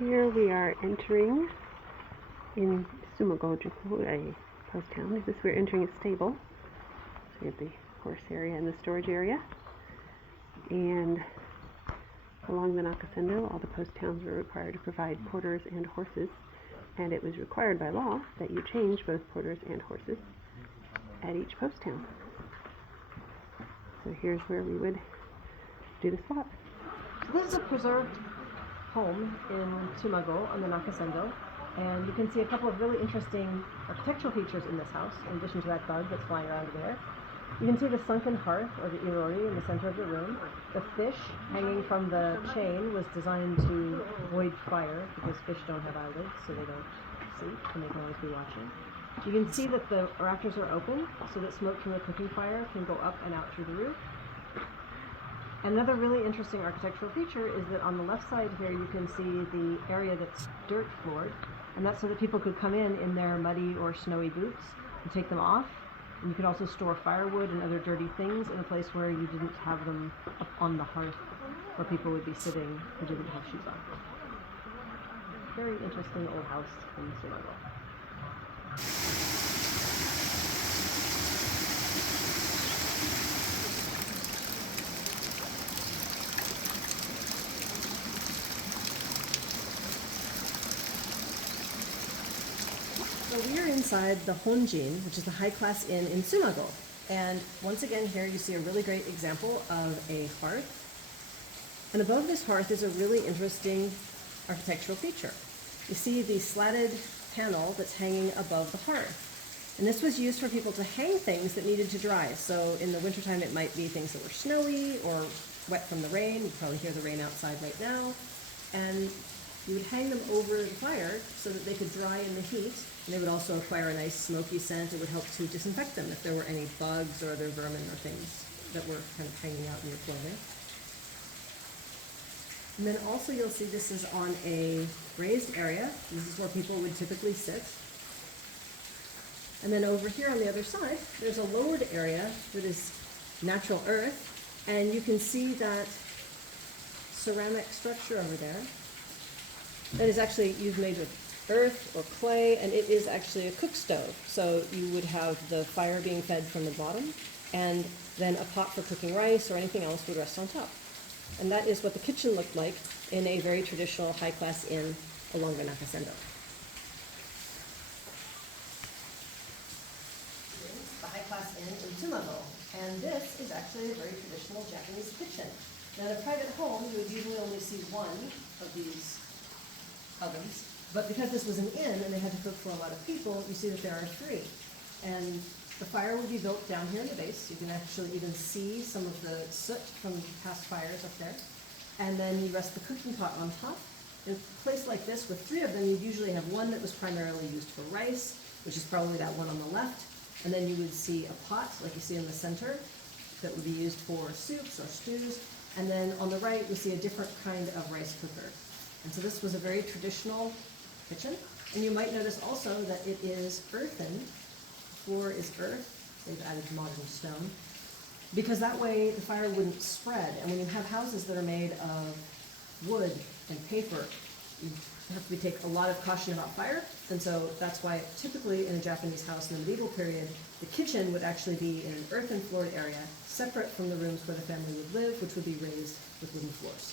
Here we are entering in Tsumago, a post town. We're entering a stable. So we have the horse area and the storage area. And along the Nakasendō, all the post towns were required to provide porters and horses. And it was required by law that you change both porters and horses at each post town. So here's where we would do the swap. This is a preserved home in Tsumago on the Nakasendō, and you can see a couple of really interesting architectural features in this house, in addition to that bug that's flying around there. You can see the sunken hearth, or the irori, in the center of the room. The fish hanging from the chain was designed to avoid fire, because fish don't have eyelids, so they don't see, and they can always be watching. You can see that the rafters are open, so that smoke from the cooking fire can go up and out through the roof. Another really interesting architectural feature is that on the left side here you can see the area that's dirt floored, and that's so that people could come in their muddy or snowy boots and take them off. And you could also store firewood and other dirty things in a place where you didn't have them up on the hearth where people would be sitting who didn't have shoes on. Very interesting old house in Tsumago. So we are inside the Honjin, which is the high-class inn in Tsumago. And once again here you see a really great example of a hearth. And above this hearth is a really interesting architectural feature. You see the slatted panel that's hanging above the hearth. And this was used for people to hang things that needed to dry. So in the wintertime it might be things that were snowy or wet from the rain. You can probably hear the rain outside right now. And you would hang them over the fire so that they could dry in the heat, and they would also acquire a nice smoky scent. It would help to disinfect them if there were any bugs or other vermin or things that were kind of hanging out in your clothing. And then also you'll see this is on a raised area. This is where people would typically sit. And then over here on the other side, there's a lowered area that is natural earth, and you can see that ceramic structure over there. That is actually made with earth or clay, and it is actually a cook stove. So you would have the fire being fed from the bottom, and then a pot for cooking rice or anything else would rest on top. And that is what the kitchen looked like in a very traditional high-class inn along the Nakasendō. The high-class inn in Tsumago, and this is actually a very traditional Japanese kitchen. Now in a private home, you would usually only see one of these ovens, but because this was an inn and they had to cook for a lot of people, you see that there are three. And the fire would be built down here in the base. You can actually even see some of the soot from past fires up there. And then you rest the cooking pot on top. In a place like this with three of them, you'd usually have one that was primarily used for rice, which is probably that one on the left. And then you would see a pot, like you see in the center, that would be used for soups or stews. And then on the right, we see a different kind of rice cooker. And so this was a very traditional kitchen. And you might notice also that it is earthen. The floor is earth. They've added modern stone. Because that way the fire wouldn't spread. And when you have houses that are made of wood and paper, you have to take a lot of caution about fire. And so that's why typically in a Japanese house in the medieval period, the kitchen would actually be in an earthen floored area, separate from the rooms where the family would live, which would be raised with wooden floors.